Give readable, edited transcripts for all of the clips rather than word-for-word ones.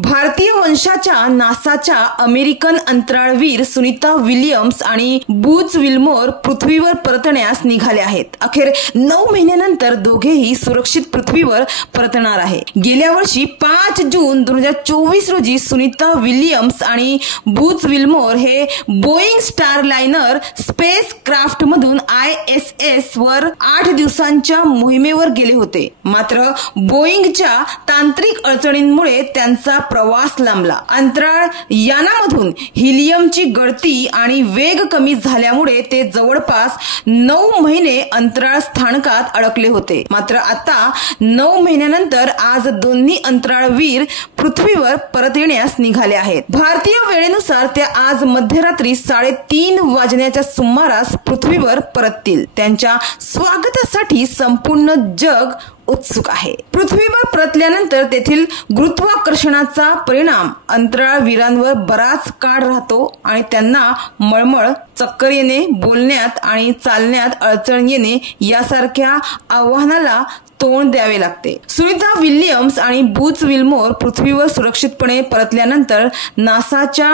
भारतीय वंशाच्या नासाच्या American अंतराळवीर Sunita Williams आणि बुच विल्मोर पृथ्वीवर परतण्यास निघाले आहेत। अखेर 9 महिन्यानंतर दोघेही सुरक्षित पृथ्वीवर परतणार आहे। गेल्या वर्षी 5 जून 2024 रोजी सुनीता विल्यम्स आणि बुच विल्मोर हे बोईंग स्टारलाइनर स्पेस क्राफ्ट मधून ISS वर 8 दिवसांच्या मोहिमेवर गेले होते। मात्र बोईंगच्या तांत्रिक अडचणींमुळे त्यांचा प्रवास लांबला। अंतराळ यानामधून हिलियमची गळती आणि वेग कमी झाल्यामुळे ते जवळपास 9 महिने अंतराळ स्थानकात अडकले होते। मात्र आता 9 महिन्यानंतर आज दोन्ही अंतराळवीर पृथ्वीवर परत येण्यास निघाले आहेत। भारतीय वेळेनुसार ते आज मध्यरात्री 3:30 वाजण्याच्या सुमारास पृथ्वीवर परततील। त्यांच्या स्वागतासाठी संपूर्ण जग उत्सुक आहे। पृथ्वीवर परतल्यानंतर तेथील गुरुत्वाकर्षणाचा परिणाम अंतराळवीरांवर बराच काळ राहतो आणि त्यांना मळमळ, चक्कर येणे, बोलण्यात आणि चालण्यात अडचण येणे यासारख्या आव्हानाला तोंड द्यावे लागते। सुनीता विल्यम्स आणि बुच विल्मोर पृथ्वीवर सुरक्षितपणे परतल्यानंतर नासाच्या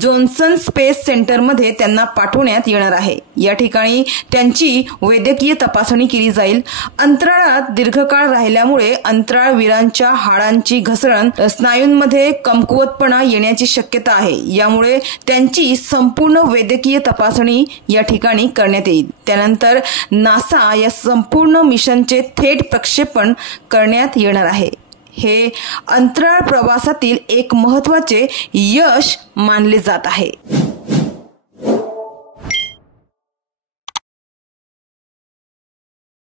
जॉन्सन स्पेस सेंटर मध्ये त्यांना पाठवण्यात येणार आहे। या ठिकाणी त्यांची वैद्यकीय तपासणी केली जाईल। अंतराळात दीर्घकाळ राहिल्यामुळे अंतराळवीरांच्या हाडांची घसरण, स्नायूंमध्ये कमकुवतपणा येण्याची शक्यता आहे। यामुळे त्यांची संपूर्ण वैद्यकीय तपासणी या ठिकाणी करण्यात येईल। त्यानंतर नासा या संपूर्ण मिशनचे थेट प्रक्षेपण करण्यात येणार आहे। हे अंतराळ प्रवासातील एक महत्त्वाचे यश मानले जात आहे।